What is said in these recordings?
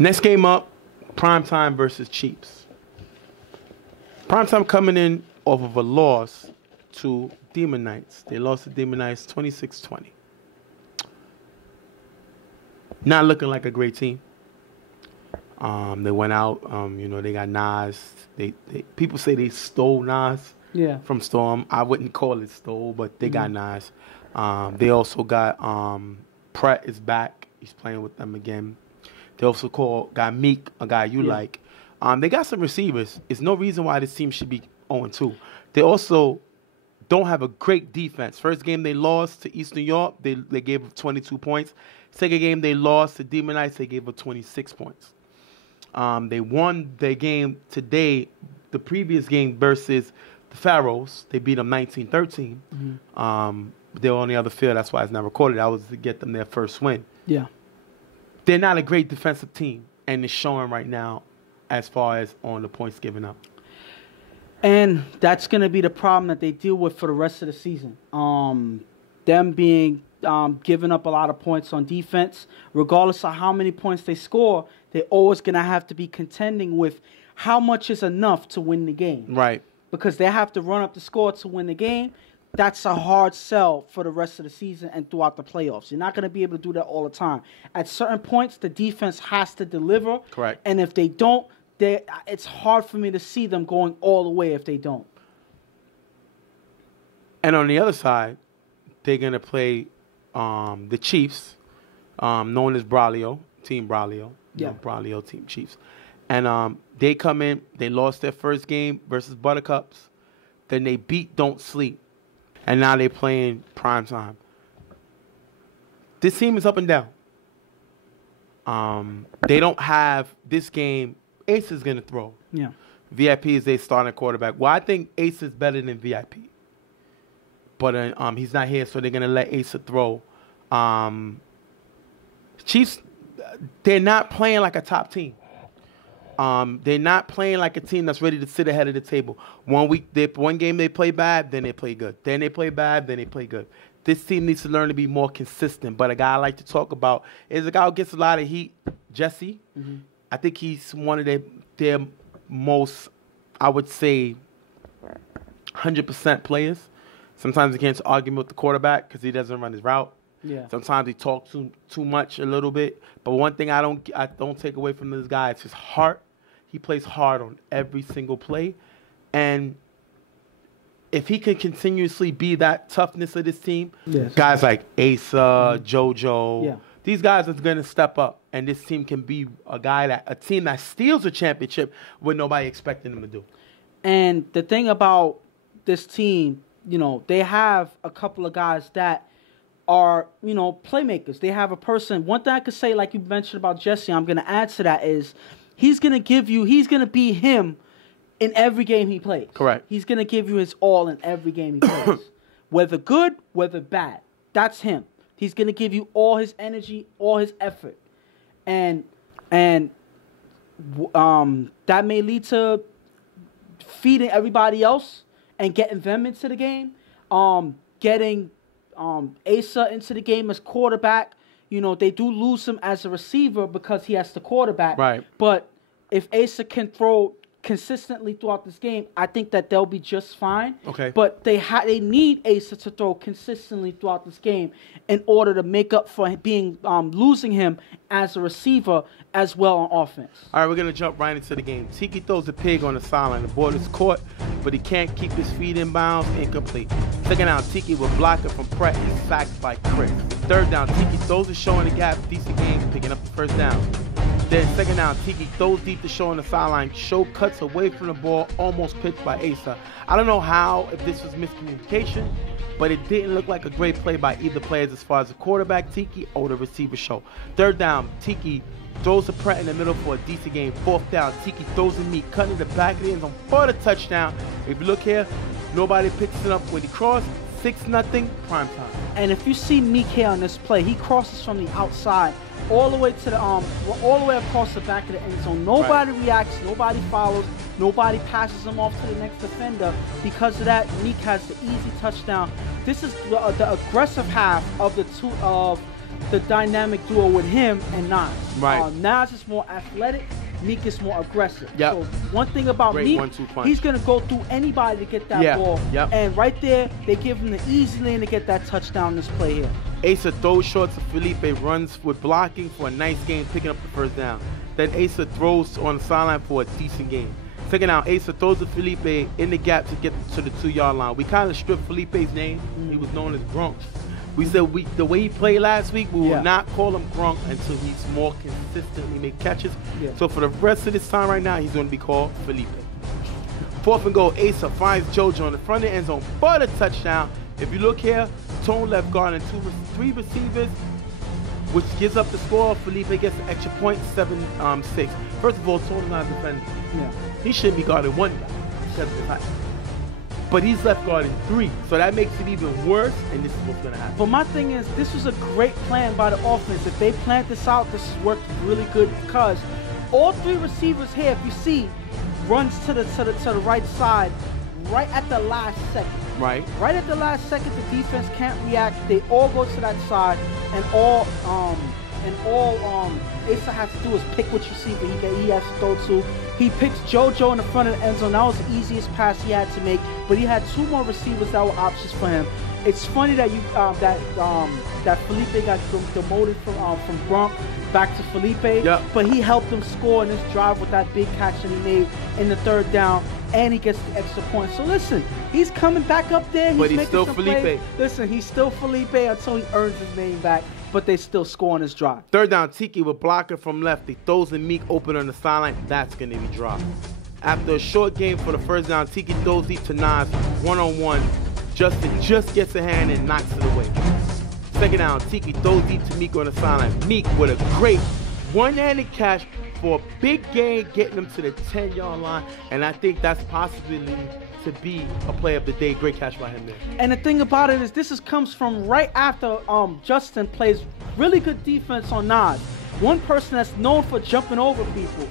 Next game up, PrimeTime versus Chiefs. PrimeTime coming in off of a loss to Demon Knights. They lost to Demon Knights 26-20. Not looking like a great team. They went out. They got Nas. People say they stole Nas from Storm. I wouldn't call it stole, but they got Nas. They also got Pratt is back. He's playing with them again. They also got Meek, a guy you like. They got some receivers. There's no reason why this team should be 0-2. They also don't have a great defense. First game they lost to East New York. They gave up 22 points. Second game they lost to Demon Knights. They gave up 26 points. They won their game today, the previous game versus the Pharaohs. They beat them 19-13. They were on the other field. That's why it's not recorded. That was to get them their first win. Yeah. They're not a great defensive team, and it's showing right now as far as on the points given up. And that's going to be the problem that they deal with for the rest of the season. Them being giving up a lot of points on defense, regardless of how many points they score, they're always going to have to be contending with how much is enough to win the game. Right. Because they have to run up the score to win the game. That's a hard sell for the rest of the season and throughout the playoffs. You're not going to be able to do that all the time. At certain points, the defense has to deliver. Correct. And if they don't, it's hard for me to see them going all the way if they don't. And on the other side, they're going to play the Chiefs, known as Braulio, Team Braulio. Yeah. Braulio, Team Chiefs. And they come in, they lost their first game versus Buttercups. Then they beat Don't Sleep. And now they're playing PrimeTime. This team is up and down. They don't have this game. Ace is going to throw. Yeah. VIP is their starting quarterback. Well, I think Ace is better than VIP. But he's not here, so they're going to let Ace throw. Chiefs, they're not playing like a top team. They're not playing like a team that's ready to sit ahead of the table. One game they play bad, then they play good. Then they play bad, then they play good. This team needs to learn to be more consistent. But a guy I like to talk about is a guy who gets a lot of heat, Jesse. I think he's one of their most, I would say, 100% players. Sometimes he gets an argument with the quarterback because he doesn't run his route. Yeah. Sometimes he talks too much a little bit. But one thing I don't take away from this guy is his heart. He plays hard on every single play. And if he can continuously be that toughness of this team, guys like Asa, JoJo, these guys are going to step up. And this team can be a team that steals a championship with nobody expecting them to do. And the thing about this team, they have a couple of guys that are, playmakers. They have a person. One thing I could say, like you mentioned about Jesse, I'm going to add to that is he's going to be him in every game he plays. Correct. He's going to give you his all in every game he plays. Whether good, whether bad. That's him. He's going to give you all his energy, all his effort. And that may lead to feeding everybody else and getting them into the game. Getting Asa into the game as quarterback. They do lose him as a receiver because he has the quarterback. Right. But if Asa can throw consistently throughout this game, I think that they'll be just fine. Okay. But they need Asa to throw consistently throughout this game in order to make up for losing him as a receiver as well on offense. All right, we're going to jump right into the game. Tiki throws a pig on the sideline. The ball is caught, but he can't keep his feet in bounds. Incomplete. Second down, Tiki will block it from Pratt and sacked by Chris. Third down, Tiki throws a show in the gap. Decent game, picking up the first down. Then second down, Tiki throws deep to Show on the sideline. Show cuts away from the ball, almost picked by Asa. I don't know if this was miscommunication, but it didn't look like a great play by either players as far as the quarterback, Tiki, or the receiver, Show. Third down, Tiki throws to Pratt in the middle for a decent game. Fourth down, Tiki throws to Meek, cutting the back of the end zone for the touchdown. If you look here, nobody picks it up when he crossed. 6-0, PrimeTime. And if you see Meek here on this play, he crosses from the outside all the way to all the way across the back of the end zone. Nobody reacts, nobody follows, nobody passes him off to the next defender. Because of that, Meek has the easy touchdown. This is the aggressive half of the dynamic duo with him and Nas. Right. Nas is more athletic. Meek is more aggressive. Yep. So one thing about Meek, he's going to go through anybody to get that ball. Yep. And right there, they give him the easy lane to get that touchdown in this play here. Asa throws short to Felipe, runs with blocking for a nice game, picking up the first down. Then Asa throws on the sideline for a decent game. Second down, Asa throws to Felipe in the gap to get to the 2-yard line. We kind of stripped Felipe's name. He was known as Grunk. We said the way he played last week, we will not call him Grunk until he's more consistently make catches. So for the rest of this time right now, he's going to be called Felipe. 4th and goal, Asa finds JoJo in the front of the end zone for the touchdown. If you look here, Tone left guard and 3 receivers, which gives up the score. Felipe gets the extra point, 7-6. First of all, Tone is not a defender. He shouldn't be guarding 1 guy because of his height. But he's left guarding 3, so that makes it even worse, and this is what's going to happen. But my thing is, this was a great plan by the offense. If they plant this out, this worked really good because all 3 receivers here, if you see, runs to the right side right at the last second. Right at the last second, the defense can't react. They all go to that side, and all Asa has to do is pick which receiver he has to throw to. He picks JoJo in the front of the end zone. That was the easiest pass he had to make, but he had 2 more receivers that were options for him. It's funny that that Felipe got demoted from Gronk back to Felipe, but he helped them score in this drive with that big catch that he made in the 3rd down, and he gets the extra point. So listen, he's coming back up there. He's making still some Felipe. Plays. Listen, he's still Felipe until he earns his name back, but they still score on his drive. 3rd down, Tiki with blocker from left. He throws in Meek open on the sideline. That's going to be dropped. After a short game for the 1st down, Tiki throws deep to Nas, one-on-one. Justin just gets a hand and knocks it away. 2nd down, Tiki throws deep to Meek on the sideline. Meek with a great one-handed catch for a big gain, getting him to the 10-yard line. And I think that's possibly to be a play of the day. Great catch by him there. And the thing about it is this comes from right after Justin plays really good defense on Nas. One person that's known for jumping over people.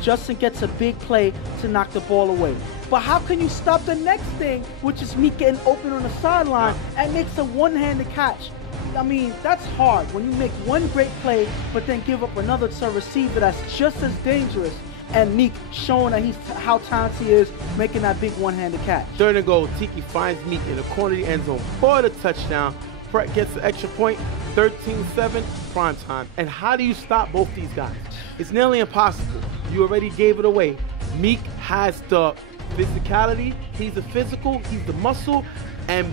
Justin gets a big play to knock the ball away. But how can you stop the next thing, which is Meek getting open on the sideline and makes a one-handed catch? I mean, that's hard when you make one great play, but then give up another to a receiver that's just as dangerous. And Meek showing that how talented he is, making that big one-handed catch. 3rd and goal, Tiki finds Meek in the corner of the end zone for the touchdown. Pratt gets the extra point, 13-7, prime time. And how do you stop both these guys? It's nearly impossible. You already gave it away. Meek has the physicality, he's the physical, he's the muscle, and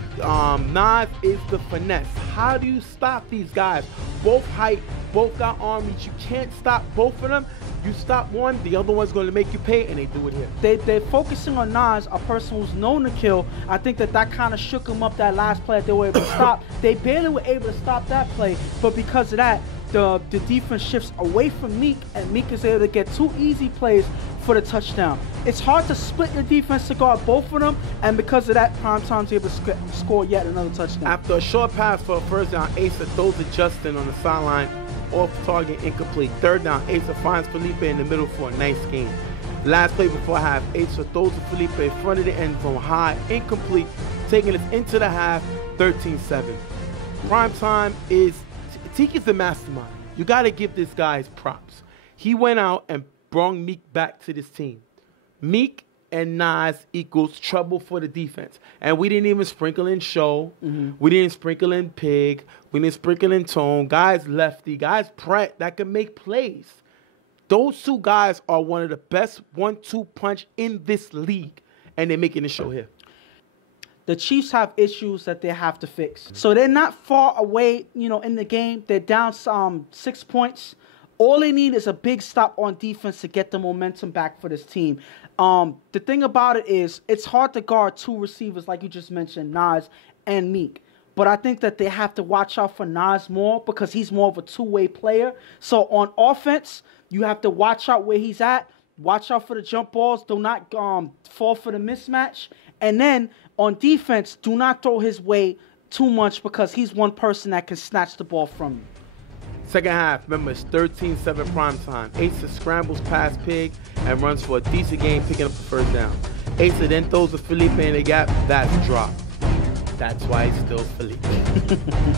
Nas is the finesse. How do you stop these guys? Both height, both got arm reach. You can't stop both of them. You stop one, the other one's going to make you pay, and they do it here. They're focusing on Nas, a person who's known to kill. I think that kind of shook them up that last play that they were able to stop. They barely were able to stop that play, but because of that, the defense shifts away from Meek, and Meek is able to get 2 easy plays for the touchdown. It's hard to split your defense to guard both of them, and because of that, PrimeTime's able to score yet another touchdown. After a short pass for a 1st down, Asa throws to Justin on the sideline, off target, incomplete. 3rd down, Asa finds Felipe in the middle for a nice gain. Last play before half, Asa throws to Felipe in front of the end zone, high, incomplete, taking us into the half, 13-7. PrimeTime is Tiki's the mastermind. You got to give this guy his props. He went out and brought Meek back to this team. Meek and Nas equals trouble for the defense. And we didn't even sprinkle in Show. We didn't sprinkle in Pig. We didn't sprinkle in Tone. Guys lefty. Guys Pratt that can make plays. Those 2 guys are one of the best 1-2 punch in this league. And they're making the show here. The Chiefs have issues that they have to fix. So they're not far away, in the game. They're down 6 points. All they need is a big stop on defense to get the momentum back for this team. The thing about it is it's hard to guard 2 receivers like you just mentioned, Nas and Meek. But I think that they have to watch out for Nas more because he's more of a 2-way player. So on offense, you have to watch out where he's at. Watch out for the jump balls. Do not fall for the mismatch. And then on defense, do not throw his way too much because he's one person that can snatch the ball from you. Second half, remember, it's 13-7 PrimeTime. Asa scrambles past Pig and runs for a decent game, picking up the 1st down. Asa then throws to Felipe in the gap. That's dropped. That's why he's still Philly.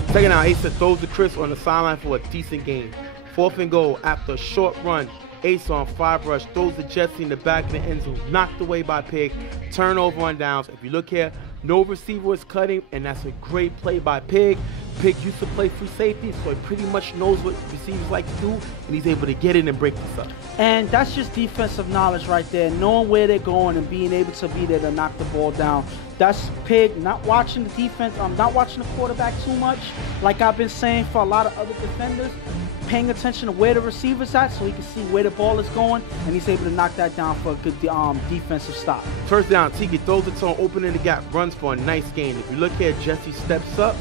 Second down, Asa throws to Chris on the sideline for a decent gain. 4th and goal after a short run. Asa on 5 rush, throws to Jesse in the back of the end zone, knocked away by Pig. Turnover on downs. If you look here, no receiver is cutting, and that's a great play by Pig. Pig used to play free safety, so he pretty much knows what receivers like to do, and he's able to get in and break this up. And that's just defensive knowledge right there, knowing where they're going and being able to be there to knock the ball down. That's Pig not watching the defense, not watching the quarterback too much, like I've been saying for a lot of other defenders, paying attention to where the receiver's at so he can see where the ball is going, and he's able to knock that down for a good defensive stop. First down, Tiki throws it to him, opening the gap, runs for a nice gain. If you look here, Jesse steps up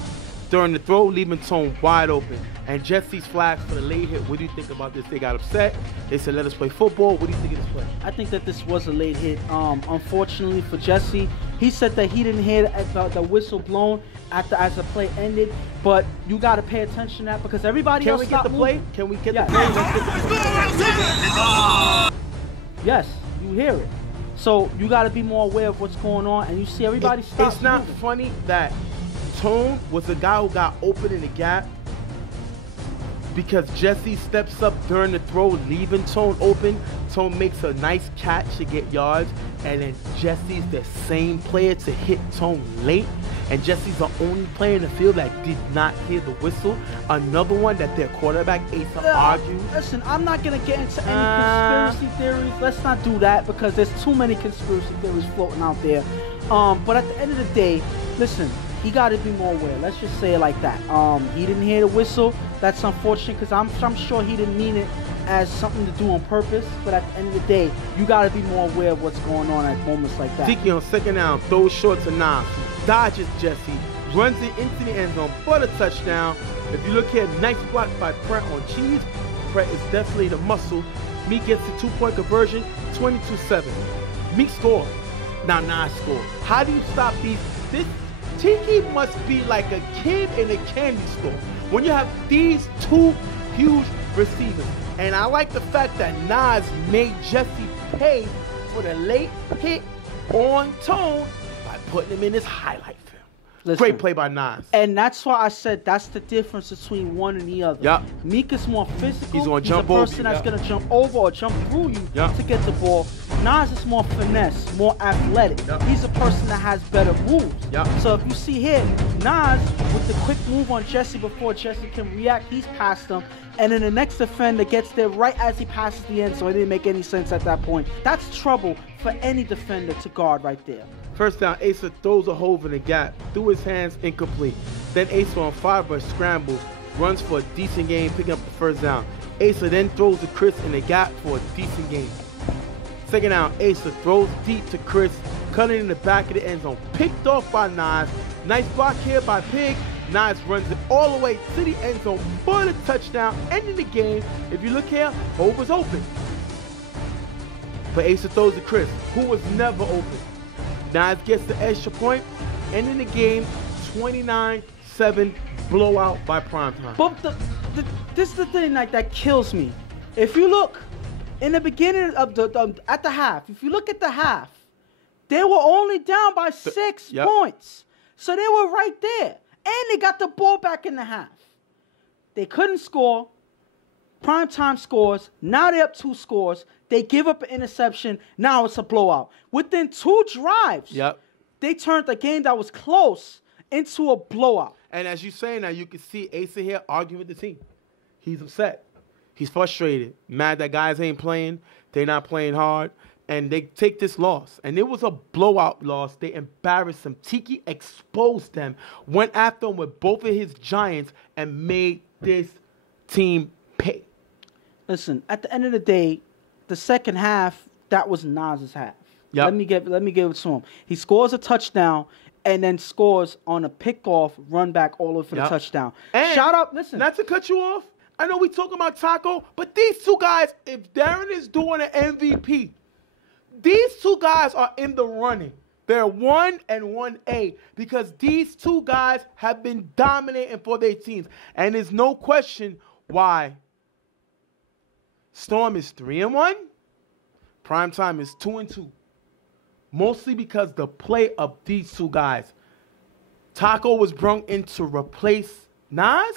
during the throw, leaving Tone wide open. And Jesse's flags for the late hit. What do you think about this? They got upset. They said, let us play football. What do you think of this play? I think that this was a late hit. Unfortunately for Jesse, he said that he didn't hear the whistle blown as the play ended. But you got to pay attention to that because everybody else stopped moving. Can we get the play? Yes, you hear it. So you got to be more aware of what's going on, and you see everybody stop. It's not funny that Tone was the guy who got open in the gap because Jesse steps up during the throw, leaving Tone open. Tone makes a nice catch to get yards, and then Jesse's the same player to hit Tone late, and Jesse's the only player in the field that did not hear the whistle. Another one that their quarterback Asa argued. Listen, I'm not going to get into any conspiracy theories. Let's not do that because there's too many conspiracy theories floating out there. But at the end of the day, listen, he got to be more aware. Let's just say it like that. He didn't hear the whistle. That's unfortunate because I'm sure he didn't mean it as something to do on purpose. But at the end of the day, you got to be more aware of what's going on at moments like that. Tiki on second down, throws short to Nas, dodges Jesse, runs it into the end zone for the touchdown. If you look here, nice block by Pratt on Cheese. Pratt is definitely the muscle. Meek gets the 2-point conversion, 22-7. Meek scored. Now Nas scored. How do you stop these? This Tiki must be like a kid in a candy store when you have these two huge receivers. And I like the fact that Nas made Jesse pay for the late hit on Tone by putting him in his highlight film. Listen, great play by Nas. And that's why I said that's the difference between one and the other. Yep. Meek is more physical. He's going to jump over. over. He's a person that's going to jump over or jump through you to get the ball. Nas is more finesse, more athletic. Yep. He's a person that has better moves. Yep. So if you see here, Nas with the quick move on Jesse before Jesse can react, he's past him. And then the next defender gets there right as he passes the end, so it didn't make any sense at that point. That's trouble for any defender to guard right there. First down, Asa throws a hole in the gap, through his hands, incomplete. Then Asa on 5 rush scrambles, runs for a decent gain, picking up the first down. Asa then throws to Chris in the gap for a decent gain. Second down, Asa throws deep to Chris, cutting in the back of the end zone, picked off by Nas. Nice block here by Pig. Nas runs it all the way to the end zone for the touchdown, ending the game. If you look here, hole was open. But Asa throws to Chris, who was never open. Nas gets the extra point, ending the game 29-7 blowout by PrimeTime. But this is the thing that kills me. If you look in the beginning of at the half, if you look at the half, they were only down by 6 points. So they were right there. And they got the ball back in the half. They couldn't score. PrimeTime scores. Now they're up 2 scores. They give up an interception. Now it's a blowout. Within 2 drives, they turned a game that was close into a blowout. And as you say now, you can see Asa here arguing with the team. He's upset. He's frustrated. Mad that guys ain't playing. They're not playing hard. And they take this loss. And it was a blowout loss. They embarrassed them. Tiki exposed them, went after them with both of his giants, and made this team pay. Listen, at the end of the day, the second half, that was Nas's half. Yep. Let me give it to him. He scores a touchdown and then scores on a pickoff, run back all the way for the touchdown. And shout out, listen. Not to cut you off, I know we talking about Taco, but these two guys, if Darren is doing an MVP, these two guys are in the running. They're 1 and 1A because these two guys have been dominating for their teams. And there's no question why Storm is 3-1, PrimeTime is 2-2. Mostly because the play of these two guys. Taco was brought in to replace Nas,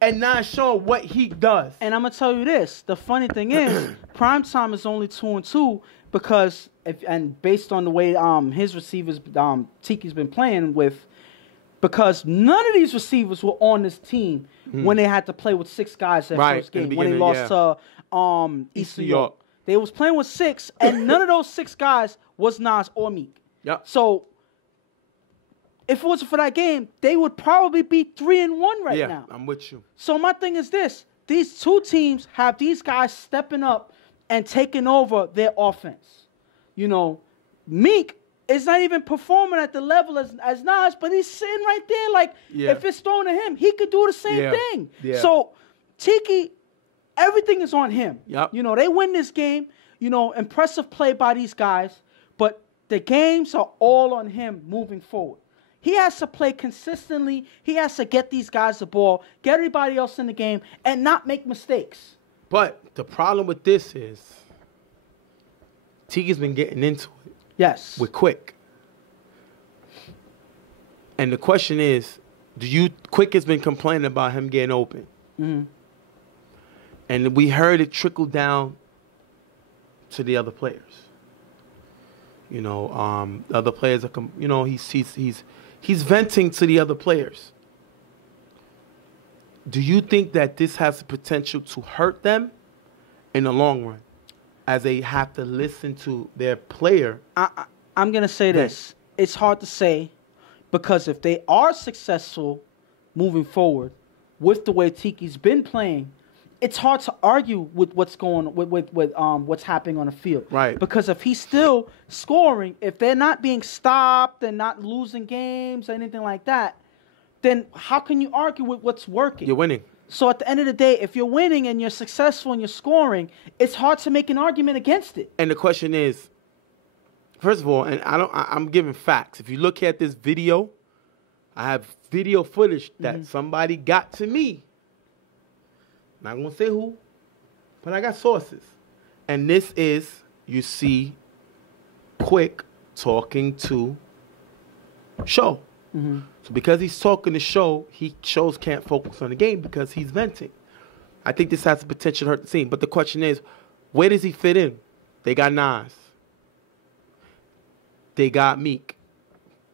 and Nas showing what he does. And I'm gonna tell you this: the funny thing is, PrimeTime is only 2-2 because based on the way his receivers Tiki's been playing with, because none of these receivers were on this team when they had to play with 6 guys that first game when they lost to Eastern York. They was playing with 6, and none of those 6 guys was Nas or Meek. Yep. So if it wasn't for that game, they would probably be 3-1 right now. Yeah, I'm with you. So my thing is this: these two teams have these guys stepping up and taking over their offense. You know, Meek is not even performing at the level as Nas, but he's sitting right there. Like, if it's thrown to him, he could do the same thing. Yeah. So Tiki, everything is on him. Yep. You know, they win this game. You know, impressive play by these guys, but the games are all on him moving forward. He has to play consistently. He has to get these guys the ball, get everybody else in the game, and not make mistakes. But the problem with this is Tiki's been getting into it. Yes. With Quick. And the question is, Quick has been complaining about him getting open. Mm-hmm. And we heard it trickle down to the other players. You know, the other players are, you know, he's venting to the other players. Do you think that this has the potential to hurt them in the long run, as they have to listen to their player? I'm going to say this. It's hard to say, because if they are successful moving forward with the way Tiki's been playing, it's hard to argue with what's going with what's happening on the field. Right. Because if he's still scoring, if they're not being stopped and not losing games or anything like that, then how can you argue with what's working? You're winning. So at the end of the day, if you're winning and you're successful and you're scoring, it's hard to make an argument against it. And the question is, first of all, and I'm giving facts. If you look at this video, I have video footage that somebody got to me. Not going to say who, but I got sources. And this is, you see, Quick talking to Show. Mm-hmm. So because he's talking to Show can't focus on the game because he's venting. I think this has the potential to hurt the team. But the question is, where does he fit in? They got Nas. They got Meek.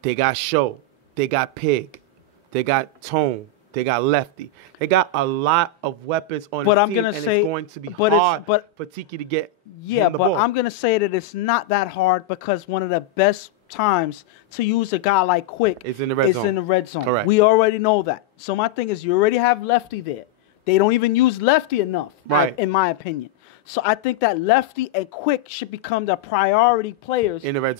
They got Show. They got Pig. They got Tone. They got Lefty. They got a lot of weapons on the team, and it's going to be hard for Tiki to get the ball. I'm going to say that it's not that hard, because one of the best times to use a guy like Quick is in the red zone. Correct. We already know that. So my thing is, you already have Lefty there. They don't even use Lefty enough, in my opinion. So I think that Lefty and Quick should become the priority players in the red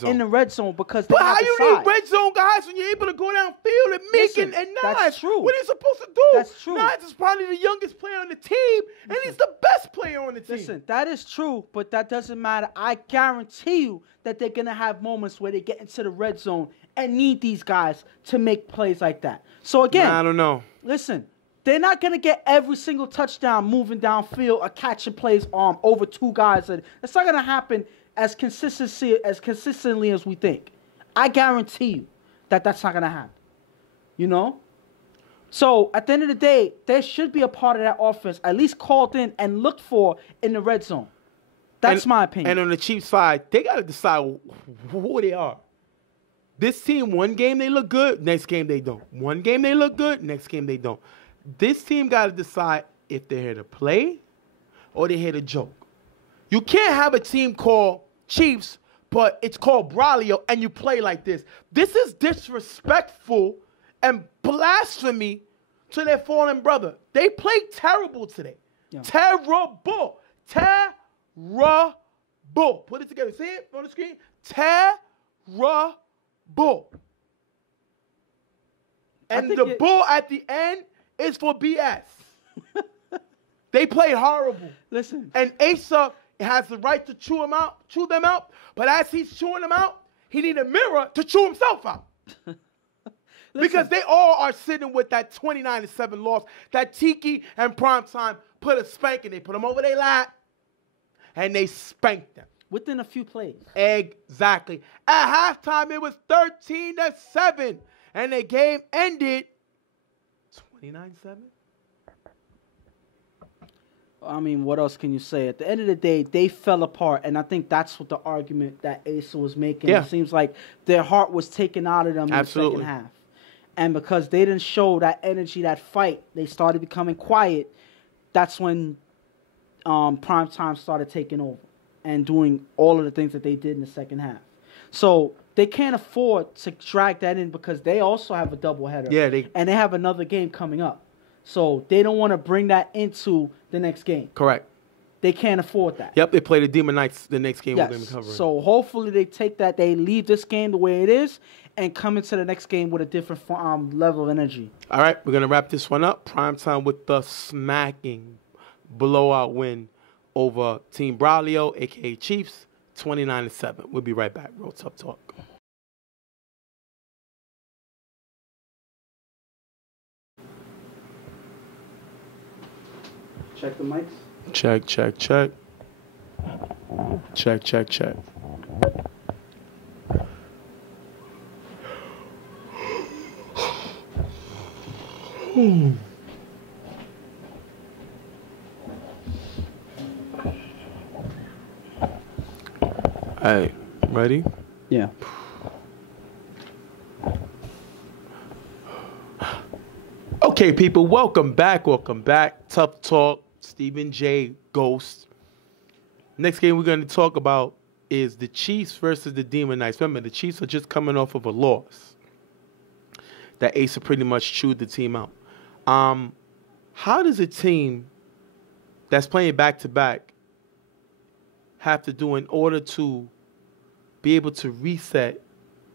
zone. Because but how you need red zone guys when you're able to go downfield and Meek and Nas? That's true. What are you supposed to do? That's true. Nas is probably the youngest player on the team, and he's the best player on the team. Listen, that is true, but that doesn't matter. I guarantee you that they're going to have moments where they get into the red zone and need these guys to make plays like that. So again, I don't know. Listen. They're not going to get every single touchdown moving downfield or catching plays over 2 guys. It's not going to happen as consistently as we think. I guarantee you that that's not going to happen. You know? So, at the end of the day, there should be a part of that offense at least called in and looked for in the red zone. That's my opinion. And on the Chiefs side, they got to decide who they are. This team, one game they look good, next game they don't. One game they look good, next game they don't. This team got to decide if they're here to play or they're here to joke. You can't have a team called Chiefs, but it's called Braulio, and you play like this. This is disrespectful and blasphemy to their fallen brother. They played terrible today. Yeah. Terrible. Put it together. See it on the screen? Terrible. And the bull at the end is for BS. They played horrible. Listen. And Asa has the right to chew them out. But as he's chewing them out, he need a mirror to chew himself out. Because they all are sitting with that 29-7 loss that Tiki and PrimeTime put a spanking. They put them over their lap, and they spanked them. Within a few plays. Exactly. At halftime, it was 13-7. And the game ended 29-7. I mean, what else can you say? At the end of the day, they fell apart, and I think that's what the argument that Asa was making. Yeah. It seems like their heart was taken out of them in the second half. And because they didn't show that energy, that fight, they started becoming quiet. That's when PrimeTime started taking over and doing all of the things that they did in the second half. So they can't afford to drag that in because they also have a doubleheader. Yeah, and they have another game coming up. So they don't want to bring that into the next game. Correct. They can't afford that. Yep, they play the Demon Knights the next game. Yes. We're going to be covering. So hopefully they take that, they leave this game the way it is, and come into the next game with a different level of energy. All right, we're going to wrap this one up. PrimeTime with the smacking blowout win over Team Braulio, a.k.a. Chiefs, 29-7. We'll be right back. Real Tough Talk. Check the mics. Check, check, check. Check, check, check. Hey, ready? Yeah. Okay, people, welcome back. Welcome back. Tough Talk, Stephen J. Ghost. Next game we're going to talk about is the Chiefs versus the Demon Knights. Remember, the Chiefs are just coming off of a loss. That Asa pretty much chewed the team out. How does a team that's playing back-to-back have to do in order to be able to reset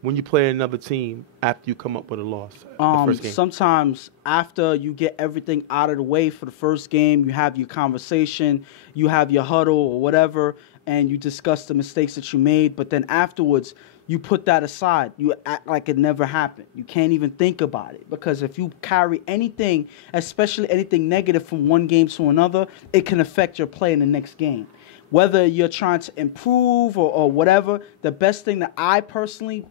when you play another team after you come up with a loss? The first game? Sometimes after you get everything out of the way for the first game, you have your conversation, you have your huddle or whatever, and you discuss the mistakes that you made. But then afterwards, you put that aside. You act like it never happened. You can't even think about it. Because if you carry anything, especially anything negative from one game to another, it can affect your play in the next game. Whether you're trying to improve or whatever, the best thing that I personally,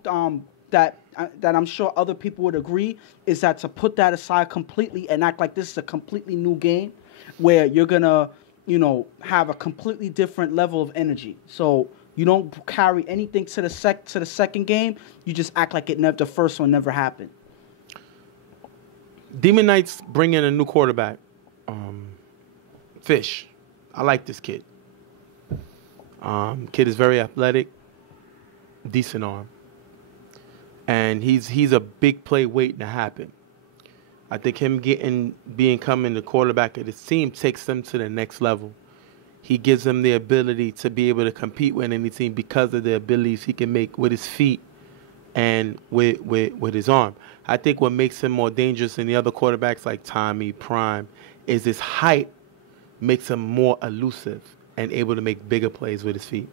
that I'm sure other people would agree, is that to put that aside completely and act like this is a completely new game where you're going to, have a completely different level of energy. So you don't carry anything to the second game. You just act like the first one never happened. Demon Knights bring in a new quarterback. Fish. I like this kid. Kid is very athletic, decent arm, and he's a big play waiting to happen. I think him becoming the quarterback of this team takes them to the next level. He gives them the ability to be able to compete with any team because of the abilities he can make with his feet and with his arm. I think what makes him more dangerous than the other quarterbacks like Tommy, Prime, is his height makes him more elusive and able to make bigger plays with his feet.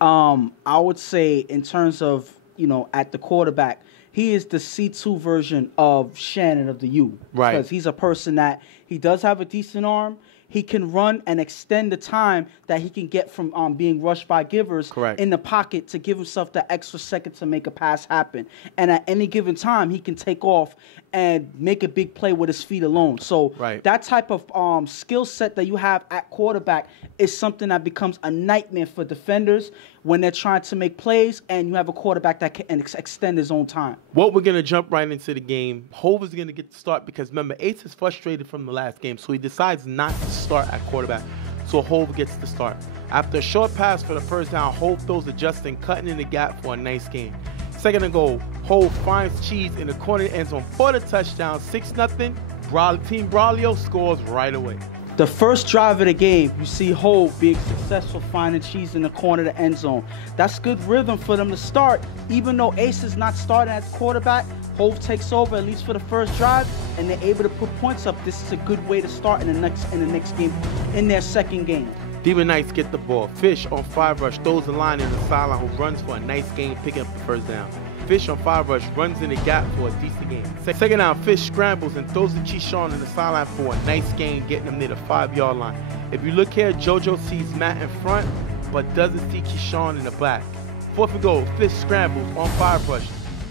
I would say in terms of, at the quarterback, he is the C2 version of Shannon of the U. Right. Because he's a person that he does have a decent arm. He can run and extend the time that he can get from being rushed by givers in the pocket to give himself that extra second to make a pass happen. And at any given time, he can take off and make a big play with his feet alone. So that type of skill set that you have at quarterback is something that becomes a nightmare for defenders when they're trying to make plays and you have a quarterback that can extend his own time. Well, we're going to jump right into the game. Hove is going to get the start because, remember, Ace is frustrated from the last game, so he decides not to start at quarterback. So Hove gets the start. After a short pass for the first down, Hove throws to Justin, cutting in the gap for a nice gain. Second and goal, Hove finds Cheese in the corner of the end zone for the touchdown, 6-0. Team Braulio scores right away. The first drive of the game, you see Hove being successful finding Cheese in the corner of the end zone. That's good rhythm for them to start. Even though Ace is not starting at quarterback, Hove takes over at least for the first drive, and they're able to put points up. This is a good way to start in the next game, in their second game. Demon Knights get the ball. Fish on 5 rush throws the line in the sideline, who runs for a nice gain, picking up the first down. Fish on 5 rush runs in the gap for a decent gain. Second down, Fish scrambles and throws to Keyshawn in the sideline for a nice gain, getting him near the 5-yard line. If you look here, JoJo sees Matt in front, but doesn't see Keyshawn in the back. Fourth and goal, Fish scrambles on 5 rush,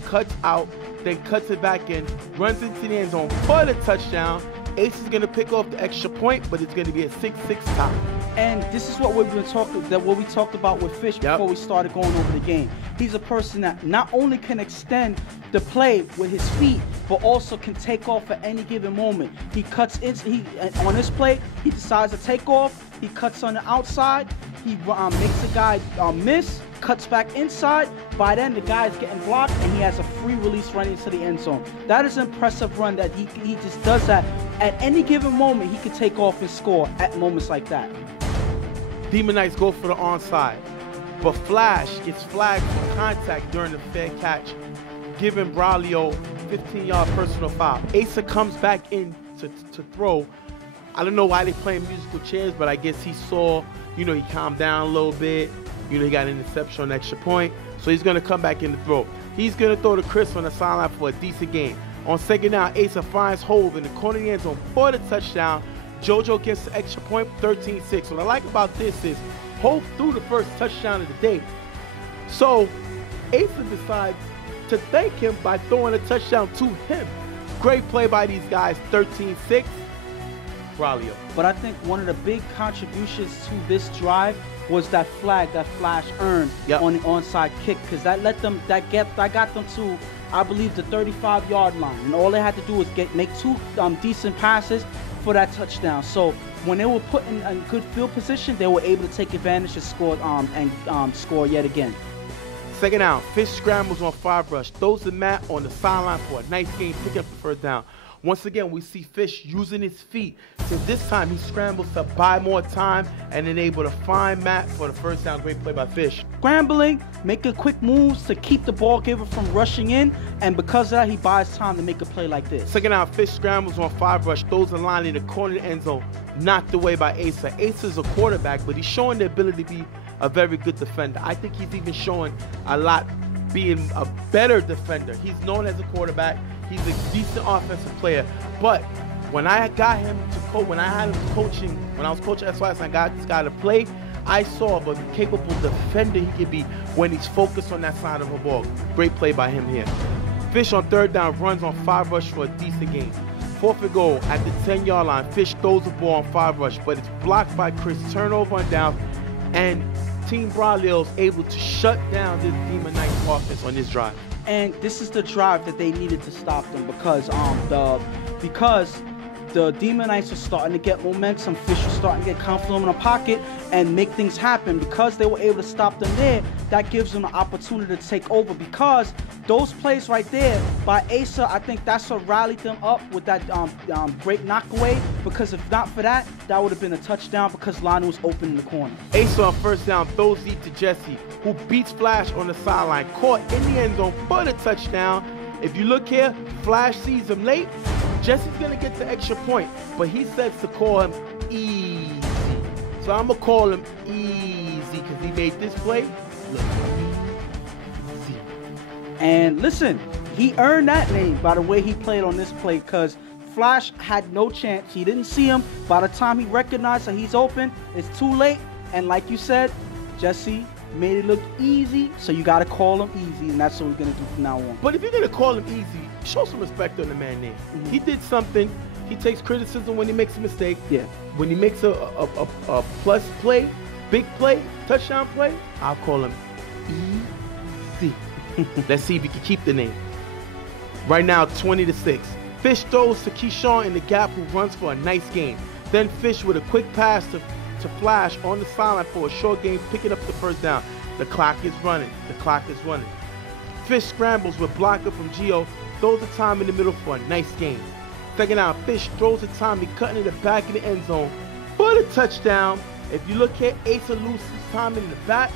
cuts out then cuts it back in, runs into the end zone for the touchdown. Ace is going to pick off the extra point, but it's going to be a 6-6 tie. And this is what we talked about with Fish before we started going over the game. He's a person that not only can extend the play with his feet, but also can take off at any given moment. He cuts in. On this play, he decides to take off. He cuts on the outside. He makes the guy miss, cuts back inside. By then, the guy is getting blocked, and he has a free release running into the end zone. That is an impressive run that he just does that. At any given moment, he can take off and score at moments like that. Demon Knights go for the onside, but Flash gets flagged for contact during the fair catch, giving Braulio 15-yard personal foul. Asa comes back in to throw. I don't know why they playing musical chairs, but I guess he saw, he calmed down a little bit. He got an interception on extra point, so he's going to come back in to throw. He's going to throw to Chris on the sideline for a decent game. On second down, Asa finds Hove in the corner of the end zone for the touchdown. JoJo gets the extra point, 13-6. What I like about this is Hove threw the first touchdown of the day. So Asa decides to thank him by throwing a touchdown to him. Great play by these guys, 13-6. Braulio. But I think one of the big contributions to this drive was that flag that Flash earned on the onside kick, because that got them to, I believe, the 35-yard line, and all they had to do was make two decent passes for that touchdown. So when they were put in a good field position, they were able to take advantage and score yet again. Second down, Fish scrambles on 5 rush, throws the Matt on the sideline for a nice game, picking up the first down. Once again, we see Fish using his feet. So this time he scrambles to buy more time and then able to find Matt for the first down. Great play by Fish. Scrambling, making quick moves to keep the ball giver from rushing in, and because of that, he buys time to make a play like this. Second down, Fish scrambles on 5 rush, throws a line in the corner of the end zone, knocked away by Asa. Asa's a quarterback, but he's showing the ability to be a very good defender. I think he's even showing a lot being a better defender. He's known as a quarterback. He's a decent offensive player, but when I got him to coach, when I was coaching SYS and I got this guy to play, I saw a capable defender he could be when he's focused on that side of the ball. Great play by him here. Fish on third down runs on 5 rush for a decent game. 4th and goal at the 10-yard line. Fish throws the ball on 5 rush, but it's blocked by Chris. Turnover on downs, and Team Braulio is able to shut down this Demon Knights offense on this drive. And this is the drive that they needed to stop them, because the Demon Knights were starting to get momentum. Fish was starting to get confident in the pocket and make things happen. Because they were able to stop them there, that gives them an opportunity to take over. Because those plays right there by Asa, I think that's what rallied them up with that great knockaway. Because if not for that, that would have been a touchdown, because Lionel was open in the corner. Asa on first down throws it to Jesse, who beats Flash on the sideline, caught in the end zone for the touchdown. If you look here, Flash sees him late. Jesse's going to get the extra point, but he says to call him easy. So I'm going to call him easy because he made this play look easy. And listen, he earned that name by the way he played on this play, because Flash had no chance. He didn't see him. By the time he recognized that he's open, it's too late. And like you said, Jesse made it look easy, so you got to call him easy, and that's what we're going to do from now on. But if you're going to call him easy, show some respect on the man's name. Mm-hmm. He did something. He takes criticism when he makes a mistake. Yeah. When he makes a plus play, big play, touchdown play, I'll call him easy. Let's see if he can keep the name. Right now, 20-6. Fish throws to Keyshawn in the gap, who runs for a nice game. Then Fish with a quick pass to Flash on the sideline for a short game, picking up the first down. The clock is running. Fish scrambles with blocker from Gio, throws the time in the middle for a nice game. Second down, Fish throws the time, cutting in the back of the end zone for the touchdown. If you look at Asa loses time in the back,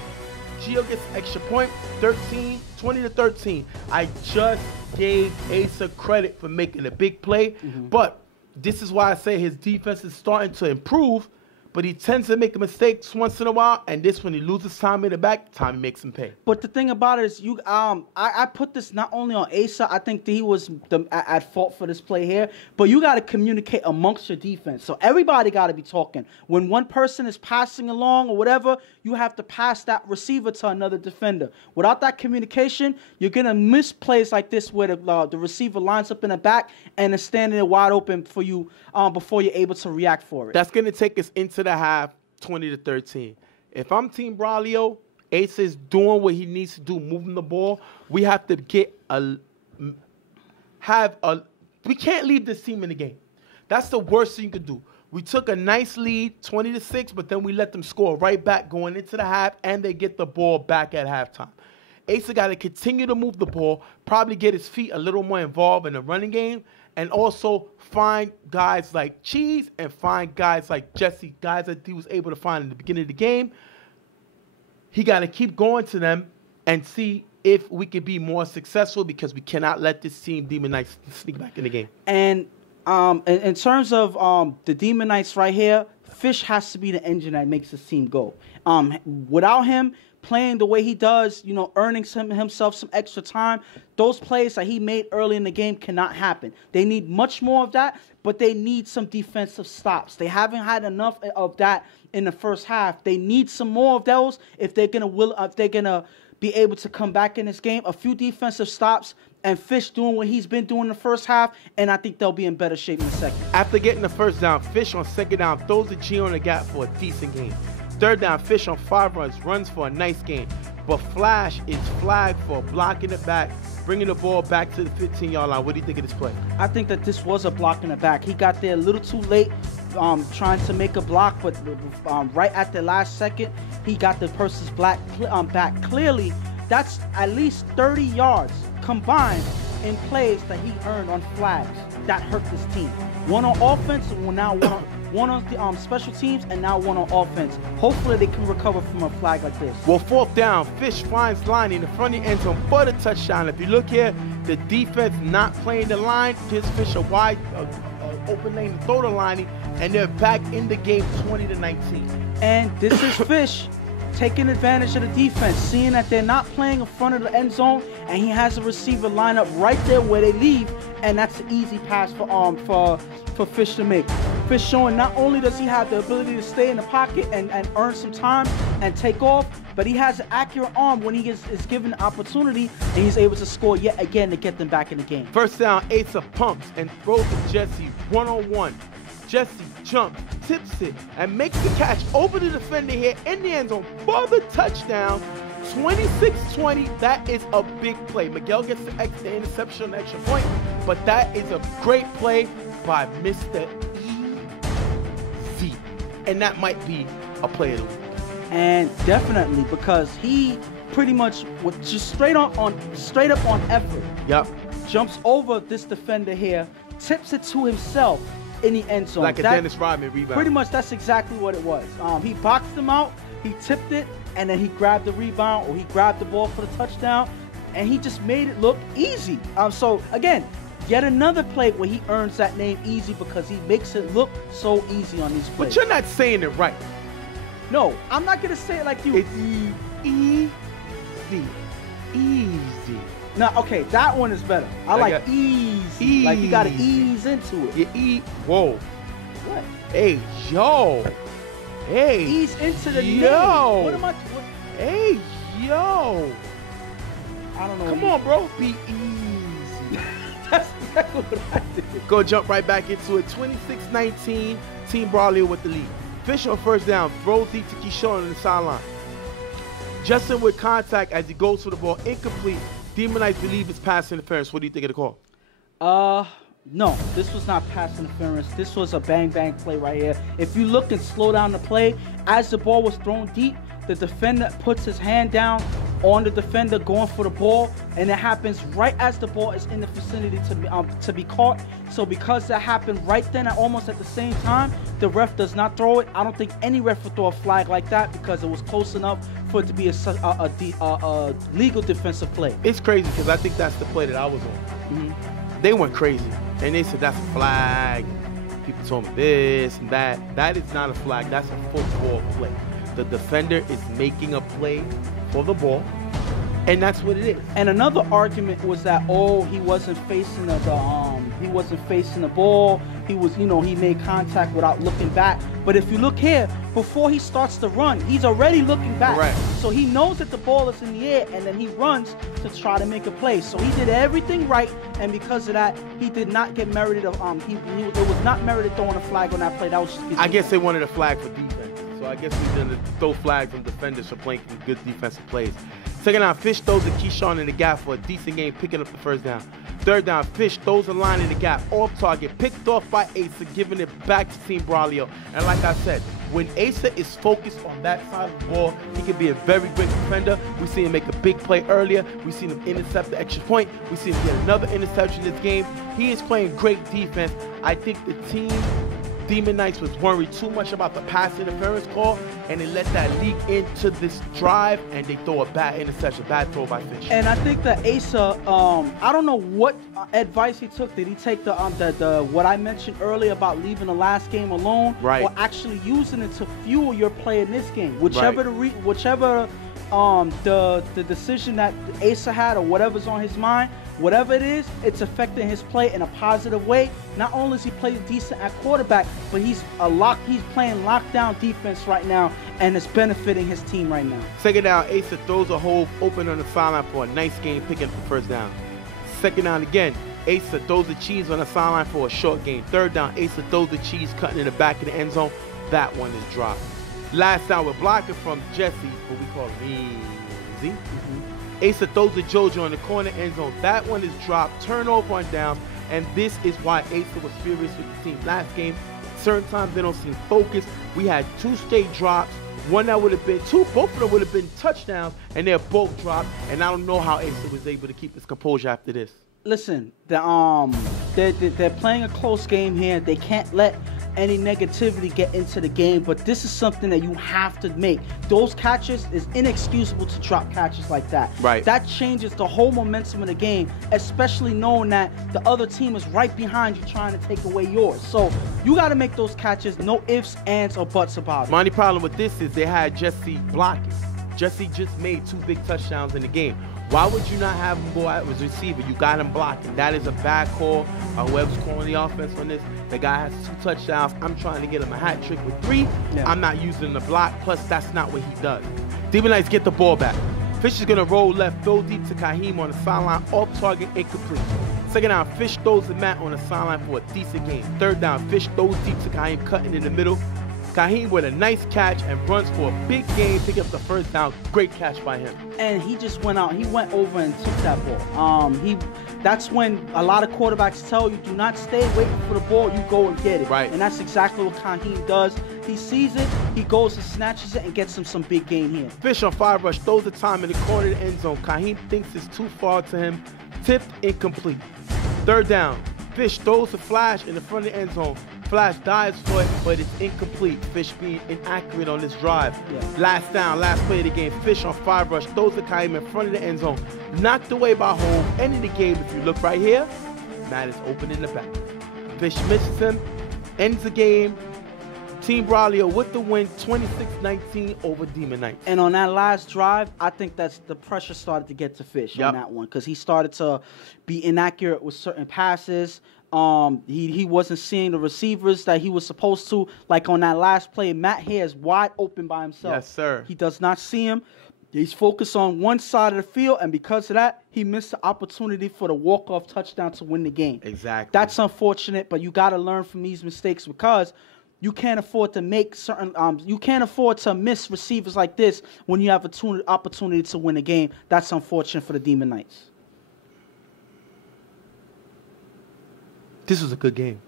Gio gets an extra point, 20-13. I just gave Asa credit for making a big play, but this is why I say his defense is starting to improve, but he tends to make mistakes once in a while, and this when he loses time in the back, time makes him pay. But the thing about it is, I put this not only on Asa, I think that he was at fault for this play here, but you got to communicate amongst your defense. So everybody got to be talking. When one person is passing along or whatever, you have to pass that receiver to another defender. Without that communication, you're going to miss plays like this where the receiver lines up in the back and is standing there wide open for you before you're able to react for it. That's going to take us into the half, 20-13. If I'm Team Braulio, Ace is doing what he needs to do, moving the ball. We have to we can't leave this team in the game. That's the worst thing you could do. We took a nice lead, 20-6, but then we let them score right back going into the half, and they get the ball back at halftime. Asa got to continue to move the ball, probably get his feet a little more involved in the running game, and also find guys like Cheese and find guys like Jesse, guys that he was able to find in the beginning of the game. He got to keep going to them and see if we could be more successful, because we cannot let this team, Demon Knights, sneak back in the game. And in terms of the Demon Knights right here, Fish has to be the engine that makes this team go. Without him playing the way he does, earning himself some extra time, those plays that he made early in the game cannot happen. They need much more of that, but they need some defensive stops. They haven't had enough of that in the first half. They need some more of those if they're gonna be able to come back in this game. A few defensive stops and Fish doing what he's been doing in the first half, and I think they'll be in better shape in the second. After getting the first down, Fish on second down throws the G on the gap for a decent game. Third down, Fish on 5 runs for a nice game. But Flash is flagged for blocking it back, bringing the ball back to the 15-yard line. What do you think of this play? I think that this was a block in the back. He got there a little too late trying to make a block, but right at the last second, he got the person's back clearly. That's at least 30 yards combined in plays that he earned on flags that hurt this team. One on offense, now one on the special teams, and now one on offense. Hopefully they can recover from a flag like this. Well, fourth down, Fish finds line in the front of the end zone for the touchdown. If you look here, the defense not playing the line, gives Fish a wide open lane to throw the line, and they're back in the game 20-19. And this is Fish taking advantage of the defense, seeing that they're not playing in front of the end zone, and he has a receiver line up right there where they leave, and that's an easy pass for Fish to make. Fish showing not only does he have the ability to stay in the pocket and earn some time and take off, but he has an accurate arm when he is given the opportunity, and he's able to score yet again to get them back in the game. First down, Asa pumps and throws to Jesse one-on-one. Jesse jumps, tips it, and makes the catch over the defender here in the end zone for the touchdown. 26-20, that is a big play. Miguel gets the interception on the extra point, but that is a great play by Mr. Easy. And that might be a play of the week. And definitely, because he pretty much was just straight up on effort. Yep. Jumps over this defender here, tips it to himself in the end zone. Like a Dennis Rodman rebound. Pretty much that's exactly what it was. He boxed him out, he tipped it, and then he grabbed the rebound, or he grabbed the ball for the touchdown, and he just made it look easy. So again, yet another play where he earns that name Easy, because he makes it look so easy on these plays. But you're not saying it right. No, I'm not going to say it like you. It's easy. Easy. No, okay, that one is better. I like easy. Like you got to ease into it. Whoa. What? Hey, yo. Hey. Ease into the name. What am I? Hey, yo. I don't know. Come on, bro. Be easy. That's exactly what I did. Go jump right back into it. 26-19. Team Braulio with the lead. Fish on first down. Throws deep to Keyshawn on the sideline. Justin with contact as he goes for the ball. Incomplete. Demon Knights believe it's pass interference. What do you think of the call? No, this was not pass interference. This was a bang-bang play right here. If you look and slow down the play, as the ball was thrown deep, the defender puts his hand down on the defender going for the ball, and it happens right as the ball is in the vicinity to be caught. So because that happened right then, almost at the same time, the ref does not throw it. I don't think any ref would throw a flag like that, because it was close enough for it to be a legal defensive play. It's crazy, because I think that's the play that I was on. They went crazy, and they said that's a flag. people told me this and that. That is not a flag. That's a football play. The defender is making a play for the ball, and that's what it is. And another argument was that he wasn't facing he wasn't facing the ball. He was, he made contact without looking back. But if you look here, before he starts to run, he's already looking back. Correct. So he knows that the ball is in the air, and then he runs to try to make a play. So he did everything right, and because of that, he did not get merited. It was not merited throwing a flag on that play. That was just I guess they wanted a flag for defense. So I guess we're going to throw flags on defenders for playing good defensive plays. Second down, Fish throws to Keyshawn in the gap for a decent game, picking up the first down. Third down, Fish throws a line in the gap, off target, picked off by Asa, giving it back to Team Braulio. And like I said, when Asa is focused on that side of the ball, he can be a very great defender. We see him make a big play earlier. We seen him intercept the extra point. We see him get another interception this game. He is playing great defense. I think the team, Demon Knights, was worried too much about the pass interference call, and they let that leak into this drive, and they throw a bad interception, bad throw by Fish. And I think that Asa, I don't know what advice he took. Did he take the what I mentioned earlier about leaving the last game alone, right, or actually using it to fuel your play in this game? Whichever the decision that Asa had, or whatever's on his mind, whatever it is, it's affecting his play in a positive way. Not only is he playing decent at quarterback, but he's playing lockdown defense right now, and it's benefiting his team right now. Second down, Asa throws a hole open on the sideline for a nice game, picking up the first down. Second down again, Asa throws the cheese on the sideline for a short gain. Third down, Asa throws the cheese, cutting in the back of the end zone. That one is dropped. Last down, we're blocking from Jesse, what we call Easy. Asa throws the JoJo in the corner end zone. That one is dropped. Turnover on down. And this is why Asa was furious with the team last game. Certain times they don't seem focused. We had 2 straight drops. One that would have been both of them would have been touchdowns, and they're both dropped. And I don't know how Asa was able to keep his composure after this. Listen, they're playing a close game here. They can't let any negativity get into the game, but this is something that you have to make. Those catches is inexcusable to drop catches like that. Right. That changes the whole momentum of the game, especially knowing that the other team is right behind you trying to take away yours. So you got to make those catches, no ifs, ands, or buts about it. My only problem with this is they had Jesse blocking. Jesse just made 2 big touchdowns in the game. Why would you not have him go out as a receiver? You got him blocking. That is a bad call. Whoever's calling the offense on this, the guy has 2 touchdowns. I'm trying to get him a hat trick with 3. Yeah. I'm not using the block. Plus, that's not what he does. Demon Knights get the ball back. Fish is going to roll left, throw deep to Kaheem on the sideline, off target, incomplete. Second down, Fish throws the mat on the sideline for a decent game. Third down, Fish throws deep to Kaheem, cutting in the middle. Kaheem with a nice catch and runs for a big gain, picking up the first down. Great catch by him. And he just went out. He went over and took that ball. That's when a lot of quarterbacks tell you, do not stay waiting for the ball. You go and get it. Right. And that's exactly what Kaheem does. He sees it. He goes and snatches it and gets him some big gain here. Fish on 5 rush, throws the time in the corner of the end zone. Kaheem thinks it's too far to him. Tipped, incomplete. Third down. Fish throws a flash in the front of the end zone. Flash dives for it, but it's incomplete. Fish being inaccurate on this drive. Yeah. Last down, last play of the game. Fish on 5 rush, throws the Kaheem in front of the end zone. Knocked away by Holmes. End of the game. If you look right here, Matt is open in the back. Fish misses him. Ends the game. Team Braulio with the win, 26-19 over Demon Knights. And on that last drive, I think that's the pressure started to get to Fish on that one, because he started to be inaccurate with certain passes. He wasn't seeing the receivers that he was supposed to. Like on that last play, Matt here is wide open by himself. Yes, sir. He does not see him. He's focused on one side of the field, and because of that, he missed the opportunity for the walk-off touchdown to win the game. Exactly. That's unfortunate, but you got to learn from these mistakes, because you can't afford to make certain. You can't afford to miss receivers like this when you have an opportunity to win a game. That's unfortunate for the Demon Knights. This was a good game.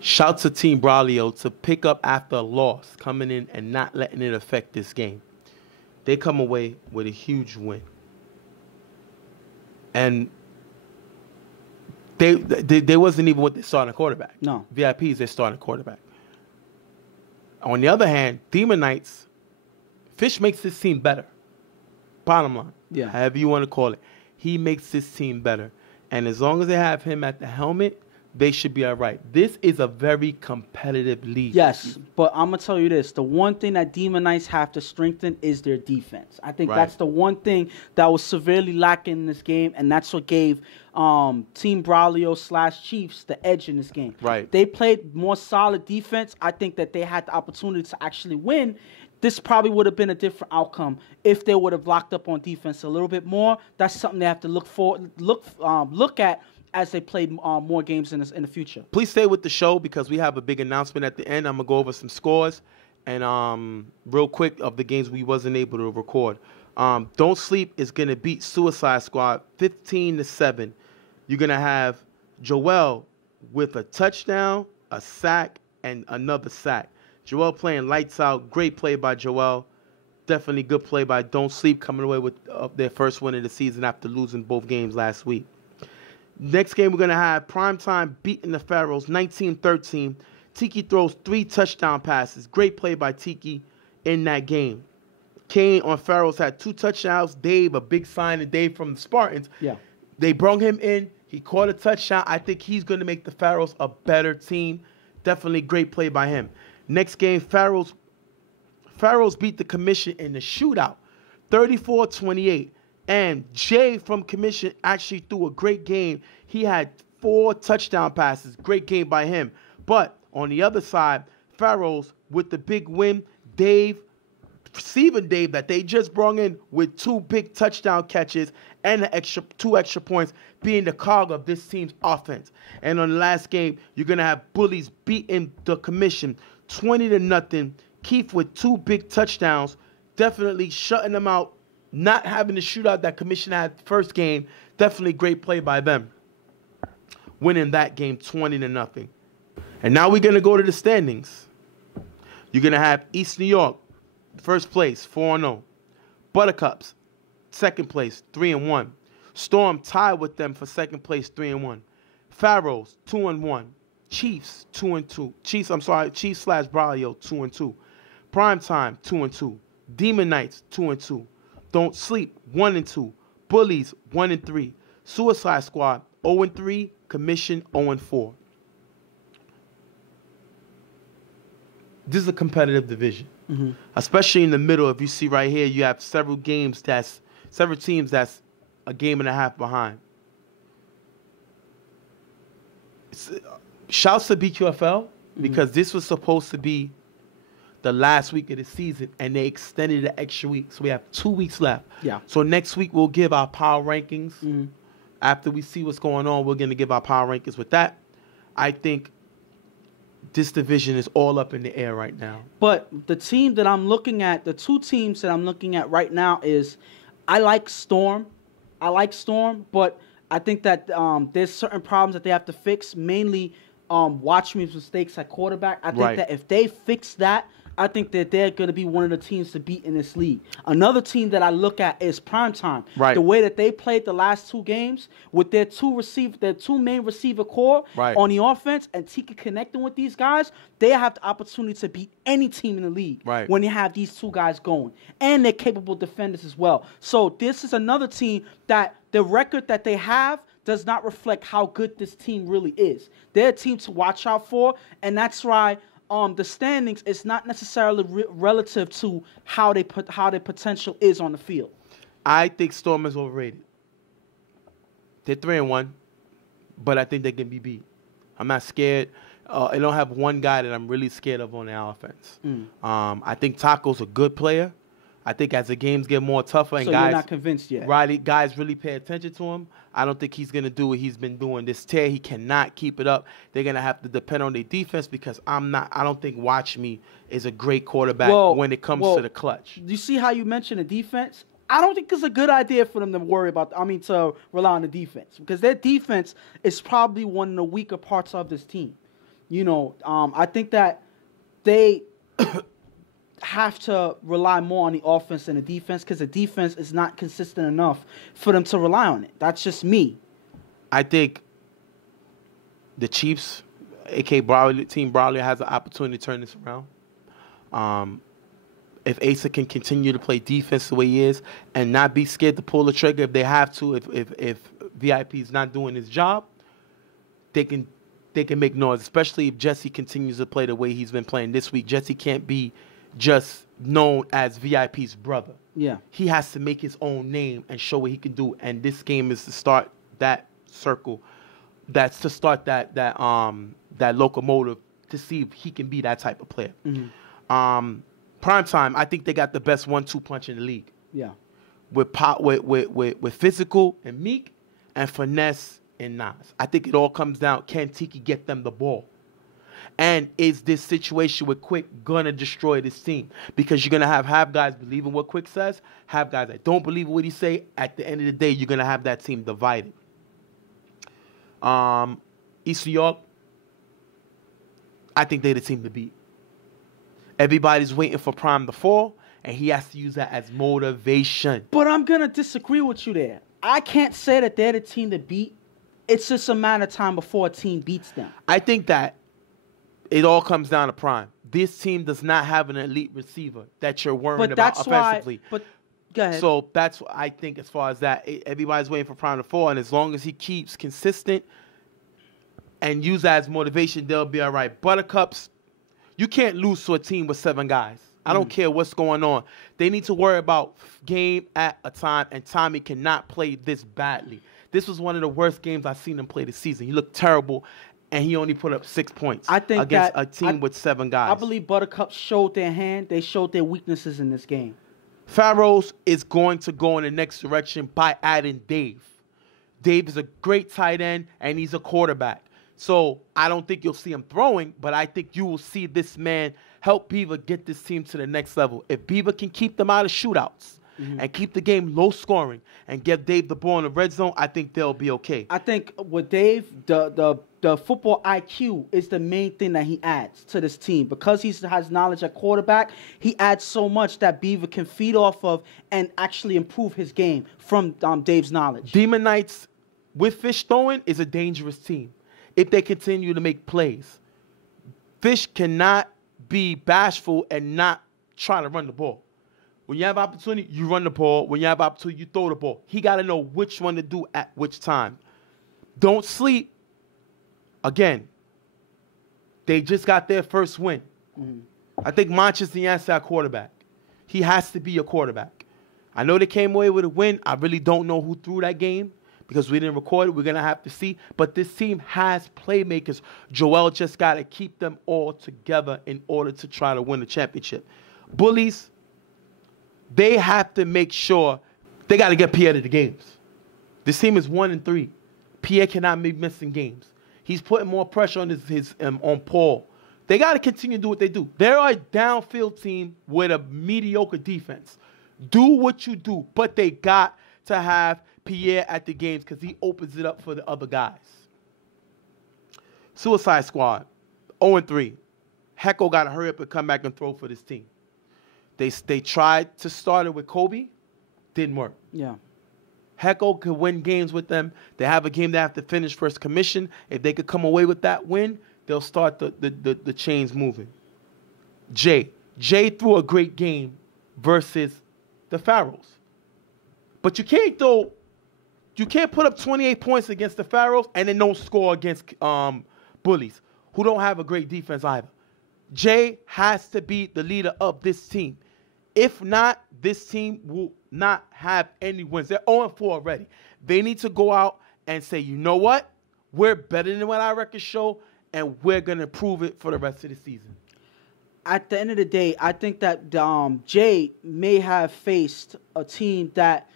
Shout to Team Braulio to pick up after a loss, coming in and not letting it affect this game. They come away with a huge win. And they wasn't even with their starting quarterback. No. VIPs, their starting quarterback. On the other hand, Demon Knights, Fish makes this team better. Bottom line. Yeah. However you want to call it. He makes this team better. And as long as they have him at the helmet, they should be all right. This is a very competitive league. Yes, but I'm going to tell you this. The one thing that Demon Knights have to strengthen is their defense. I think that's the one thing that was severely lacking in this game, and that's what gave Team Braulio / Chiefs the edge in this game. Right. They played more solid defense. I think that they had the opportunity to actually win. This probably would have been a different outcome if they would have locked up on defense a little bit more. That's something they have to look at as they play more games in the future. Please stay with the show because we have a big announcement at the end. I'm going to go over some scores and real quick of the games we wasn't able to record. Don't Sleep is going to beat Suicide Squad 15-7. You're going to have Joel with a touchdown, a sack, and another sack. Joel playing lights out. Great play by Joel. Definitely good play by Don't Sleep, coming away with their first win of the season after losing both games last week. Next game, we're going to have Primetime beating the Pharaohs 19-13. Tiki throws 3 touchdown passes. Great play by Tiki in that game. Kane on Pharaohs had 2 touchdowns. Dave, a big signing, Dave from the Spartans. Yeah. They brought him in. He caught a touchdown. I think he's going to make the Pharaohs a better team. Definitely great play by him. Next game, Pharaohs beat the Commission in the shootout, 34-28. And Jay from Commission actually threw a great game. He had 4 touchdown passes. Great game by him. But on the other side, Pharaohs with the big win, receiving Dave that they just brought in with 2 big touchdown catches and the 2 extra points being the cog of this team's offense. And on the last game, you're going to have Bullies beating the Commission 20-0. Keith with 2 big touchdowns, definitely shutting them out. Not having the shootout that Commission had first game, definitely great play by them. Winning that game 20-0. And now we're going to go to the standings. You're going to have East New York, first place, 4-0. Buttercups, second place, 3-1. Storm tied with them for second place, 3-1. Pharaohs, 2-1. Chiefs, 2-2. Chiefs / Braulio, 2-2. Primetime, 2-2. Demon Knights, 2-2. Don't Sleep, 1-2. Bullies, 1-3. Suicide Squad, 0-3. Commission, 0-4. This is a competitive division. Mm-hmm. Especially in the middle. If you see right here, you have several teams that's a game and a half behind. Shouts to BQFL because this was supposed to be the last week of the season, and they extended the extra week. So we have 2 weeks left. Yeah. So next week we'll give our power rankings. Mm-hmm. After we see what's going on, we're going to give our power rankings. With that, I think this division is all up in the air right now. But the team that I'm looking at, the 2 teams that I'm looking at right now is, I like Storm, but I think that there's certain problems that they have to fix, mainly Watchman's mistakes at quarterback. I think that if they fix that, I think that they're going to be one of the teams to beat in this league. Another team that I look at is Primetime. Right. The way that they played the last 2 games with their 2 main receiver core on the offense and Tiki connecting with these guys, they have the opportunity to beat any team in the league when they have these 2 guys going. And they're capable defenders as well. So this is another team that the record that they have does not reflect how good this team really is. They're a team to watch out for, and that's why the standings is not necessarily relative to how their potential is on the field. I think Storm is overrated. They're 3-1, but I think they can be beat. I'm not scared. I don't have one guy that I'm really scared of on the offense. I think Taco's a good player. I think as the games get more tougher and so guys, you're not convinced yet. Guys really pay attention to him. I don't think he's going to do what he's been doing. This tear, he cannot keep it up. They're going to have to depend on their defense because I don't think Watch Me is a great quarterback when it comes to the clutch. You see how you mentioned the defense? I don't think it's a good idea for them to to rely on the defense because their defense is probably one of the weaker parts of this team. I think that they have to rely more on the offense than the defense because the defense is not consistent enough for them to rely on it. That's just me. I think the Chiefs, a.k.a. Team Braulio, has an opportunity to turn this around. If Asa can continue to play defense the way he is and not be scared to pull the trigger if they have to, if VIP is not doing his job, they can they can make noise, especially if Jesse continues to play the way he's been playing this week. Jesse can't be just known as VIP's brother. Yeah. He has to make his own name and show what he can do. And this game is to start that circle. That's to start that locomotive to see if he can be that type of player. Mm-hmm. PrimeTime, I think they got the best 1-2 punch in the league. Yeah. With physical and Meek and finesse and Nas. I think it all comes down, can Tiki get them the ball? And is this situation with Quick going to destroy this team? Because you're going to have guys believing what Quick says, have guys that don't believe what he say. At the end of the day, you're going to have that team divided. East New York, I think they're the team to beat. Everybody's waiting for Prime to fall, and he has to use that as motivation. But I'm going to disagree with you there. I can't say that they're the team to beat. It's just a matter of time before a team beats them. I think that it all comes down to Prime. This team does not have an elite receiver that you're worried about offensively. But go ahead. So that's what I think as far as that. Everybody's waiting for Prime to fall, and as long as he keeps consistent and use that as motivation, they'll be all right. Buttercups, you can't lose to a team with 7 guys. I don't care what's going on. They need to worry about game at a time, and Tommy cannot play this badly. This was one of the worst games I've seen him play this season. He looked terrible, and he only put up 6 points against a team with 7 guys. I believe Buttercup showed their hand. They showed their weaknesses in this game. Pharaohs is going to go in the next direction by adding Dave. Dave is a great tight end, and he's a quarterback. So I don't think you'll see him throwing, but I think you will see this man help Beaver get this team to the next level. If Beaver can keep them out of shootouts and keep the game low scoring and give Dave the ball in the red zone, I think they'll be okay. I think with Dave, the football IQ is the main thing that he adds to this team. Because he has knowledge at quarterback, he adds so much that Beaver can feed off of and actually improve his game from Dave's knowledge. Demon Knights with Fish throwing is a dangerous team if they continue to make plays. Fish cannot be bashful and not try to run the ball. When you have opportunity, you run the ball. When you have opportunity, you throw the ball. He got to know which one to do at which time. Don't sleep. Again, they just got their first win. I think Monch is the answer at quarterback. He has to be a quarterback. I know they came away with a win. I really don't know who threw that game because we didn't record it. We're going to have to see. But this team has playmakers. Joel just got to keep them all together in order to try to win the championship. Bullies, they have to make sure they got to get Pierre to the games. This team is 1-3. Pierre cannot be missing games. He's putting more pressure on on Paul. They got to continue to do what they do. They're a downfield team with a mediocre defense. Do what you do, but they got to have Pierre at the games because he opens it up for the other guys. Suicide Squad, 0-3. Hecko got to hurry up and come back and throw for this team. They tried to start it with Kobe. Didn't work. Yeah. Hecko could win games with them. They have a game they have to finish first commission. If they could come away with that win, they'll start the chains moving. Jay threw a great game versus the Pharaohs. But you can't put up 28 points against the Pharaohs and then don't score against Bullies, who don't have a great defense either. Jay has to be the leader of this team. If not, this team will not have any wins. They're 0-4 already. They need to go out and say, you know what? We're better than what our records show, and we're going to prove it for the rest of the season. At the end of the day, I think that Jay may have faced a team that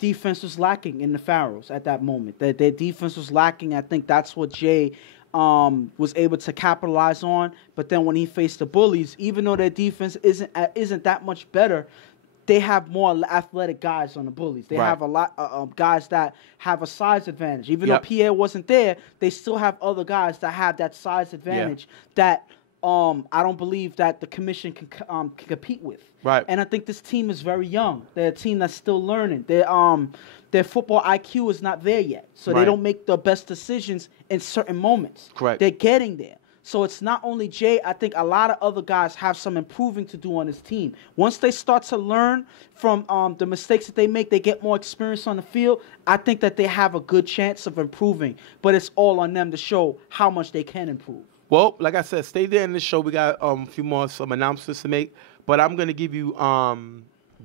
defense was lacking in the Pharaohs at that moment. That their defense was lacking. I think that's what Jay was able to capitalize on. But then when he faced the Bullies, even though their defense isn't that much better, they have more athletic guys on the Bullies. They have a lot of guys that have a size advantage. Even though Pierre wasn't there, they still have other guys that have that size advantage that I don't believe that the commission can compete with. Right. And I think this team is very young. They're a team that's still learning. Their football IQ is not there yet. So they don't make the best decisions in certain moments. Correct. They're getting there. So it's not only Jay. I think a lot of other guys have some improving to do on this team. Once they start to learn from the mistakes that they make, they get more experience on the field. I think that they have a good chance of improving. But it's all on them to show how much they can improve. Well, like I said, stay there in the show. We got a few more some announcements to make. But I'm going to give you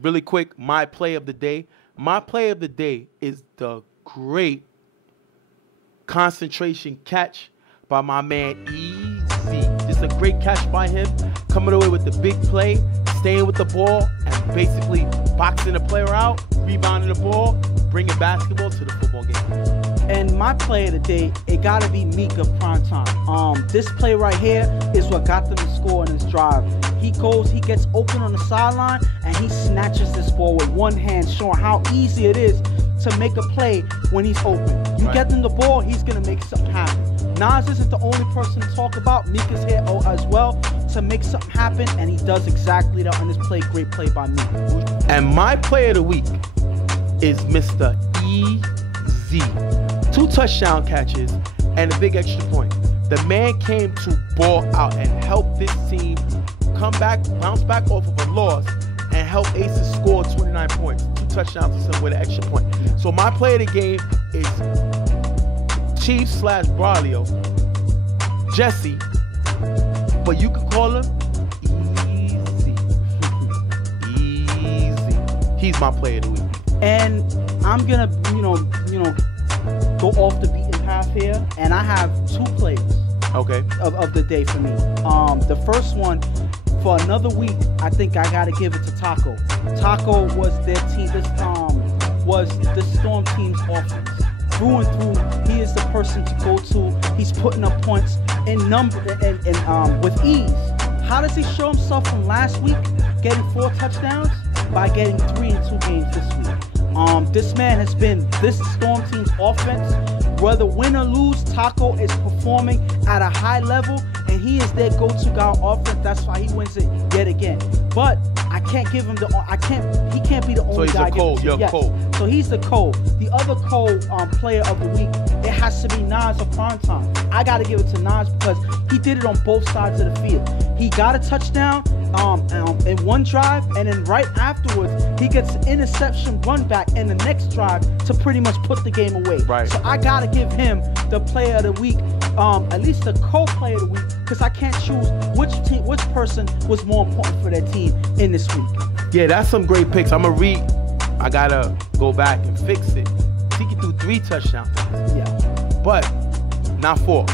really quick my play of the day. My play of the day is the great concentration catch by my man Easy. Just a great catch by him, coming away with the big play, staying with the ball, and basically boxing the player out, rebounding the ball, bringing basketball to the football game. And my play of the day, it got to be Mika PrimeTime. This play right here is what got them to score in this drive. He gets open on the sideline, and he snatches this ball with one hand, showing how easy it is to make a play when he's open. You get him the ball, he's going to make something happen. Nas isn't the only person to talk about. Mika's here as well to make something happen, and he does exactly that on this play. Great play by Mika. And my play of the week is Mr. Easy. 2 touchdown catches and a big extra point. The man came to ball out and help this team come back, bounce back off of a loss, and help Aces score 29 points. 2 touchdowns with an extra point. So my play of the game is Chiefs/Braulio, Jesse, but you can call him Easy. Easy. He's my play of the week. And I'm gonna, go off the beaten path here, and I have 2 plays. Okay. Of the day for me. The first one, for another week, I think I gotta give it to Taco. Taco was their team. This was the Storm team's offense. Through and through, he is the person to go to. He's putting up points in number and with ease. How does he show himself from last week, getting 4 touchdowns? By getting 3 in 2 games this week. This man has been this Storm team's offense. Whether win or lose, Taco is performing at a high level, and he is their go-to guy on offense. That's why he wins it yet again. But I can't give him he can't be the only guy. So he's the Cole. So he's the Cole. The other Cole player of the week, it has to be Nas of PrimeTime. I got to give it to Nas because he did it on both sides of the field. He got a touchdown in one drive, and then right afterwards, he gets an interception run back in the next drive to pretty much put the game away. Right. So I got to give him the player of the week, at least the co-player of the week, because I can't choose which person was more important for their team in this week. Yeah, that's some great picks. I gotta go back and fix it. He can do 3 touchdown passes. Yeah. But not 4,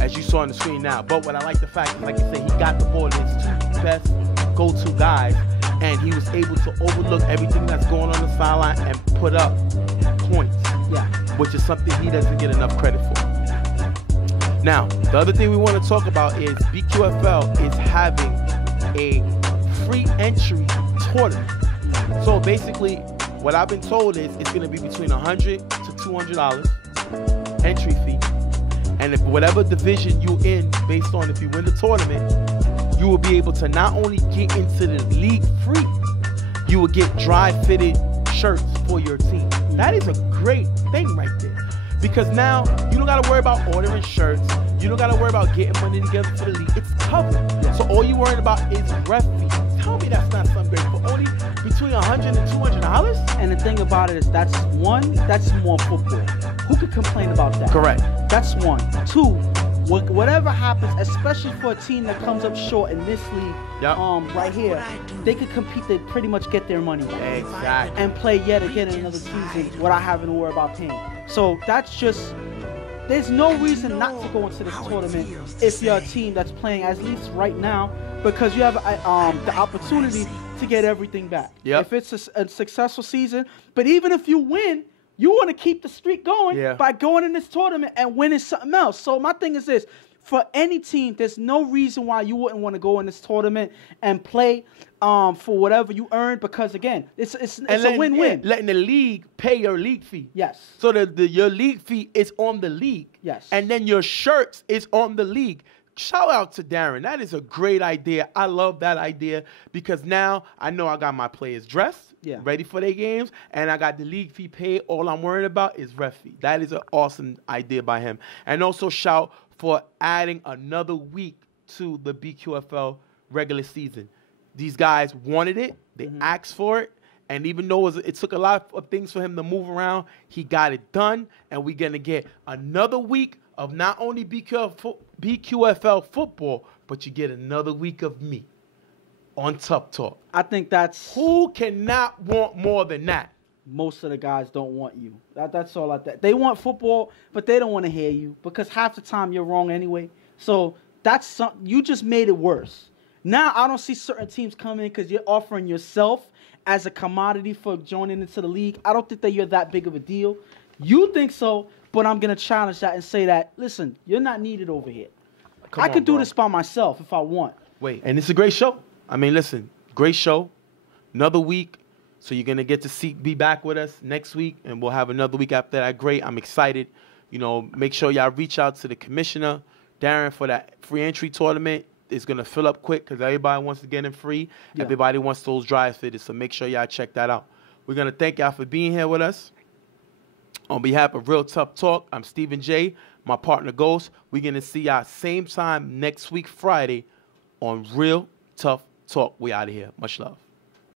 as you saw on the screen now. But what I like the fact is, like you said, he got the ball to his 2 best go-to guys, and he was able to overlook everything that's going on the sideline and put up points. Yeah. Which is something he doesn't get enough credit for. Now, the other thing we want to talk about is BQFL is having a free entry tournament. So basically, what I've been told is it's going to be between $100 to $200 entry fee. And if whatever division you're in, based on if you win the tournament, you will be able to not only get into the league free, you will get dry-fitted shirts for your team. That is a great thing right there. Because now you don't got to worry about ordering shirts. You don't got to worry about getting money together for the league. It's covered. Yeah. So all you're worried about is ref fees. Tell me that's not something great. For only between $100 and $200? And the thing about it is that's more football. Who could complain about that? Correct. That's 1. 2, whatever happens, especially for a team that comes up short in this league, right here, they could compete. They pretty much get their money back. Exactly. And play yet again in another season without having to worry about paying. So that's just, there's no reason not to go into this tournament if you're a team that's playing, at least right now, because you have the opportunity to get everything back. Yep. If it's a successful season, but even if you win, you want to keep the streak going by going in this tournament and winning something else. So my thing is this. For any team, there's no reason why you wouldn't want to go in this tournament and play for whatever you earn, because, again, it's a win-win. Letting the league pay your league fee. Yes. So your league fee is on the league. Yes. And then your shirts is on the league. shout out to Darren. That is a great idea. I love that idea because now I know I got my players dressed, ready for their games, and I got the league fee paid. All I'm worried about is ref fee. That is an awesome idea by him. And also shout for adding another week to the BQFL regular season. These guys wanted it. They asked for it. And even though it took a lot of things for him to move around, he got it done. And we're going to get another week of not only BQFL football, but you get another week of me on Tuff Talk. I think that's... Who cannot want more than that? Most of the guys don't want you. That's all like that. They want football, but they don't want to hear you because half the time you're wrong anyway. So that's you just made it worse. Now I don't see certain teams coming in because you're offering yourself as a commodity for joining into the league. I don't think that you're that big of a deal. You think so, but I'm going to challenge that and say that, listen, you're not needed over here. I could do this by myself if I want. Wait, and it's a great show. I mean, listen, great show. Another week. So you're going to get to be back with us next week, and we'll have another week after that. Great. I'm excited. You know, make sure y'all reach out to the commissioner, Darren, for that free entry tournament. It's going to fill up quick because everybody wants to get in free. Yeah. Everybody wants those drives fitted, so make sure y'all check that out. We're going to thank y'all for being here with us. On behalf of Real Tuff Talk, I'm Stephen J., my partner Ghost. We're going to see y'all same time next week, Friday, on Real Tuff Talk. We out of here. Much love.